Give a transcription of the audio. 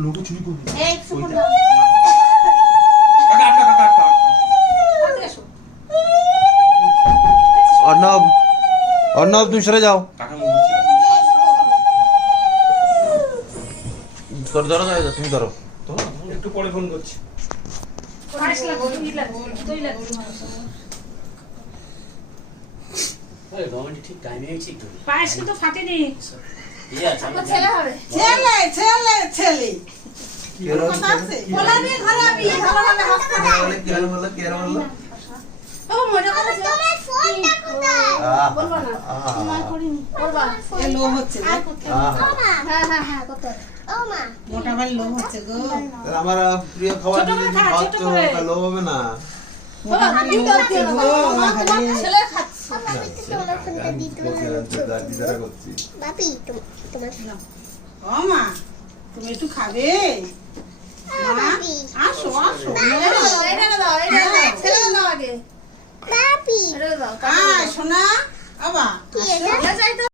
लोगो चुरी করবে এই সুমন अर्णव अर्णव तुम सरे जाओ কাকা মুড়ছে ধরো ধরো ধরো তুমি ধরো তো একটু পরে ফোন করছি পাঁচ লাখ দুই লাখ 2 লাখ আরে গভর্নমেন্ট ঠিক টাইমে ঠিক তো পায়েস কিন্তু ফাটেনি এই আছে আমার ছেলে হবে ছেলে ছেলে ছেলে কেরো বলাবি ঘরাবি ভালো ভালো হাসপাতাল কেরো বললো কেরো বললো ও মজা করে তোমার ফোনটা কোথায় বলবা না তোমার করিনি বলবা এ লো হচ্ছে গো হ্যাঁ হ্যাঁ হ্যাঁ কত ও মা মোটা ভাই লো হচ্ছে গো আমার প্রিয় খাবার ছোট করে যদি খা, ছোট খাচ্ছ করে। তাহলে হবে না মোটা ভাই লো হচ্ছে গো তোমার ছেলে খাচ্ছে দিদারা করছি ও মা তুমি একটু খাবে মা আসো আসো এটা দাও ছেলে দাও আগে বাপি এটা দাও সোনা আবা কি এটা যাই তো